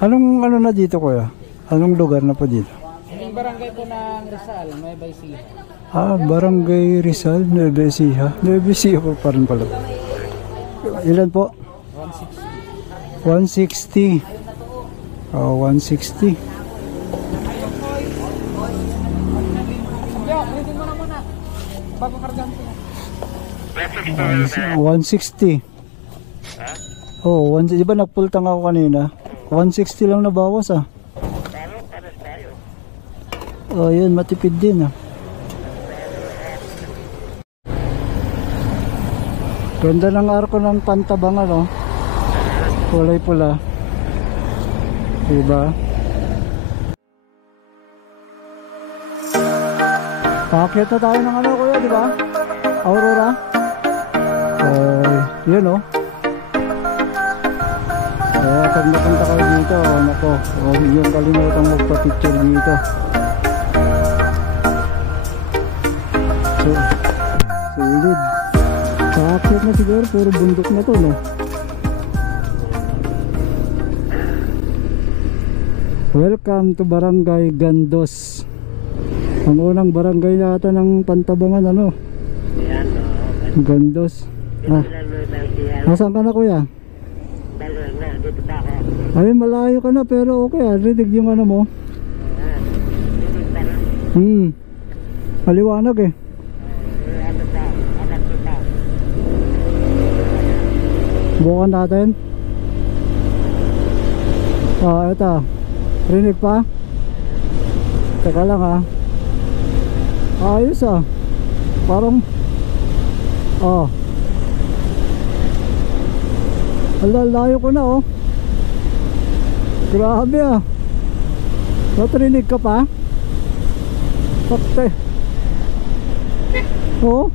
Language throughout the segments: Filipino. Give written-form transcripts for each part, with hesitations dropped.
Anong ano na dito kuya? Anong lugar na po dito? Yung barangay po ng Rizal, Nueva Ecija. Ah, Barangay Rizal, Nueva Ecija. Nueva Ecija po pa rin pala. Ilan po? 160. 160. Oh, 160. Reading mo na muna. Bago kargan ko. 160. Oh, di ba nagpultang ako kanina? 160 lang na bawas ah. Oh, yun, matipid din ah. Ganda ng arko ng Pantabangan oh. Kulay pula. Diba? Paakyat na tayo ng ano kuya, diba? Aurora. Yun oh. Kaya pag napunta kayo dito, nako, huwag niyong kalimutan magpa-picture dito. So, solid. Paakyat na siguro, puro bundok na to, no? Welcome to Barangay Gandos. Ang unang barangay yata ng Pantabangan, ano? Gandos. Ah, nasaan ka na kuya? Ay, malayo ka na pero okay ah. Rinig yung ano mo. Maliwanag eh. Bukan natin. Ito. Rinig pa. Teka lang ah. Ayos ah. Parang layo ko na oh. Grabe ah. Natrinig ka pa? Pakte. Oh.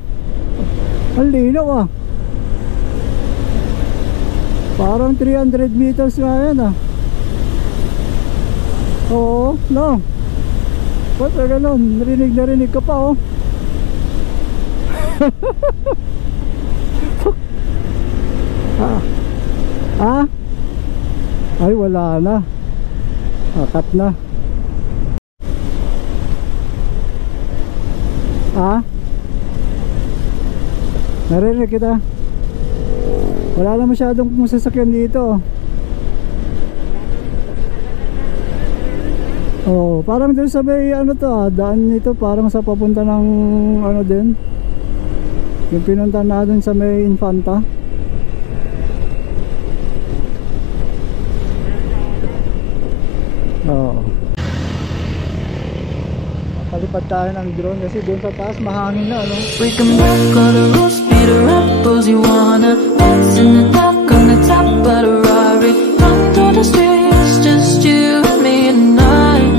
Ang linaw ah. Parang 300 meters nga yan ah. Oo, no. Ba't ganun? Narinig ka pa oh. Ay wala na. Akat na. Narinig kita. Wala na masyadong sasakyan dito. Oh, parang doon sa may ano to daan nito parang sa papunta ng ano din. Yung pinunta na doon sa may Infanta. Palipad tayo ng drone kasi doon sa taas mahangin na ano. We can break all the rules, speed her up, boozy wanna dance in the dark on the top of the Rari. Run through the streets, just you and me tonight.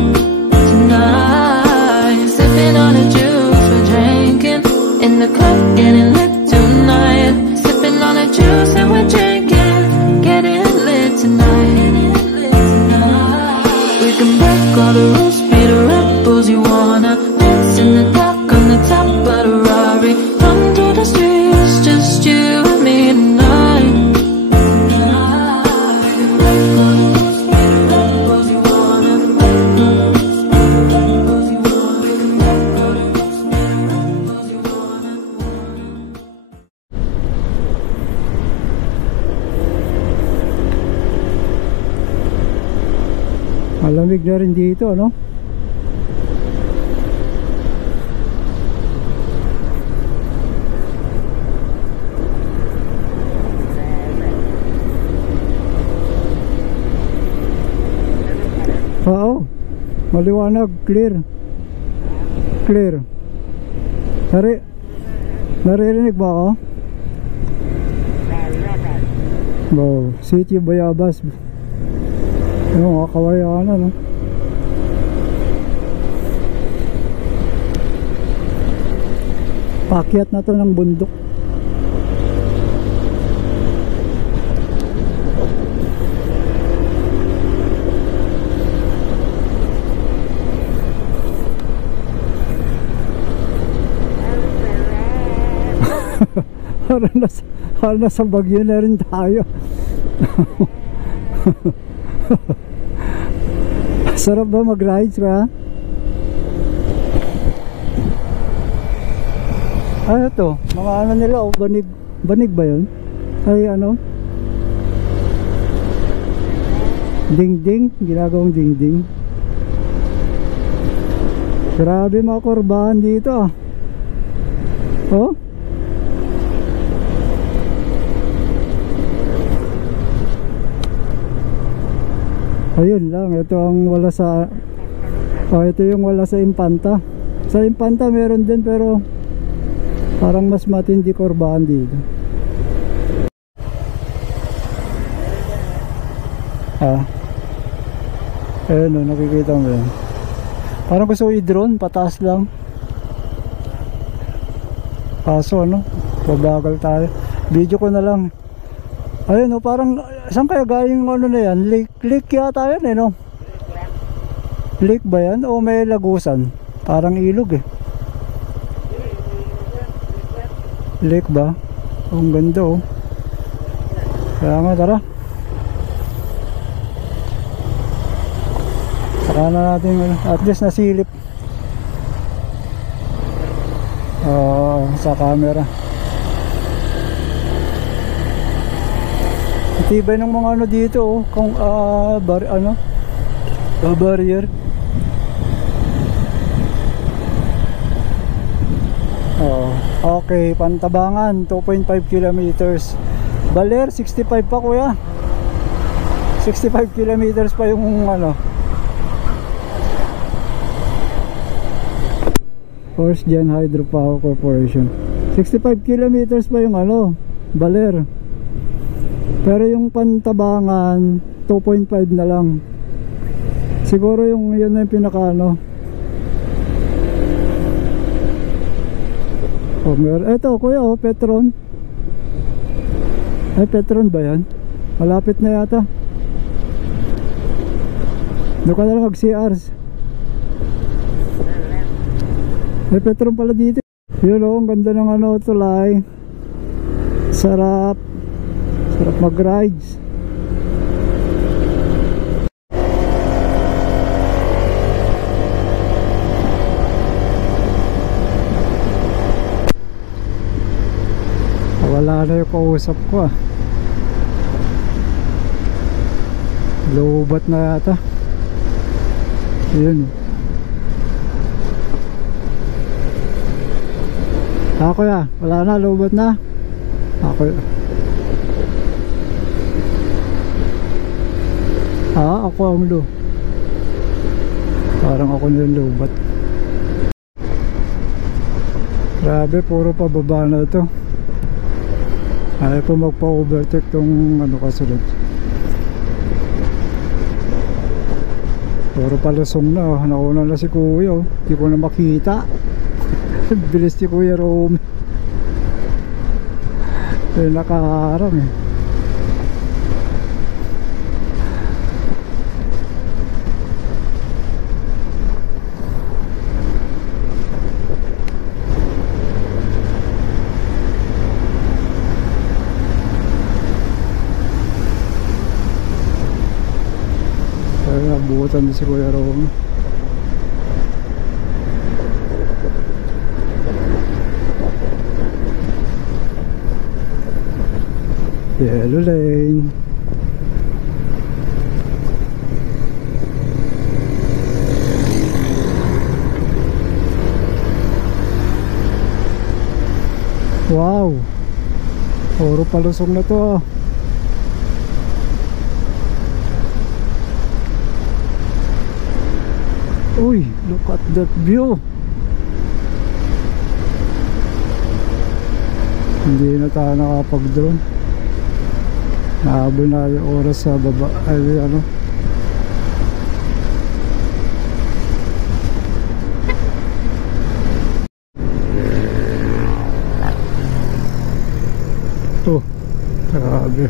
Sipping on the juice, we're drinking in the club, getting lit tonight. Sipping on the juice and we're drinking, getting lit tonight. We can break all the rules, speed her up, boozy wanna dance in the dark on the top of the Rari. Run through the streets, just you and me tonight. Malamig na rin dito, no? Oo, maliwanag, clear. Clear. Naririnig ba ako? Wow, City of Bayabas. Ano, kawayan no? Paakyat na to ng bundok. Parang nasa Bagyo na rin tayo. Sarap ba mag-rides ba? Ano to? Mga ano nila oh, banig. Banig ba yun? Ay ano? Ding-ding. Ginagawang ding-ding. Grabe mga kurbahan dito ah. Oh? Ayun lang, ito ang wala sa ito yung wala sa Infanta. Sa Infanta meron din pero parang mas matindi kurbahan dito. Ayun o, nakikita mo yan. Parang gusto ko i-drone, pataas lang. Kaso ano, babagal tayo. Video ko na lang. Ayun o, parang saan kaya galing ano na yan? Lake yata yan eh no? Lake ba yan o may lagusan? Parang ilog eh. Lake ba? Ang ganda oh. Kaya nga tara. Saka na natin at least nasilip sa camera. Tibay ng mga ano dito oh, kung barrier. Okay, Pantabangan 2.5 kilometers. Baler 65 pa kuya. 65 kilometers pa yung ano. First Gen Hydropower Corporation. 65 kilometers pa yung ano, Baler. Pero yung Pantabangan 2.5 na lang. Siguro yung yun na yung pinaka ano. Eto kuya oh, Petron. Ay Petron ba yan? Malapit na yata. Doon ka na lang mag-CRs. Ay Petron pala dito. Yun oh, ang ganda ng ano, tulay. Sarap. Sarap mag-rides. Wala na yung kausap ko ah. Lobat na yata. Yun. Ako ya, wala na, lobat na. Ako ako ang lo. Parang ako na yung lobat. Grabe, puro pababa na ito. Ayaw po magpa-overtake tong ano kasunod. Puro palusong na oh. Nauna na si kuya oh. Hindi ko na makita. Bilis si kuya Rome. Nakaharang eh. Nabutan si Kuya Rome. Yellow lane. Wow, puro palusong na to. Uy, look at that view. Hindi na tayo nakapag-drone. Nahabol na yung oras sa baba. Ay, ano. Oh, grabe.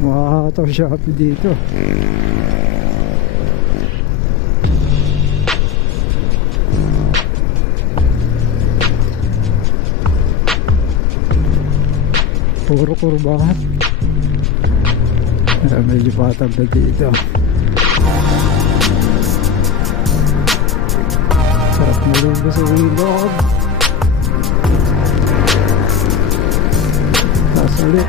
Makakataw Shopee dito. Puro kurbahan. Medyo patag na dito. Maligo sa ilog. Tapos ulit.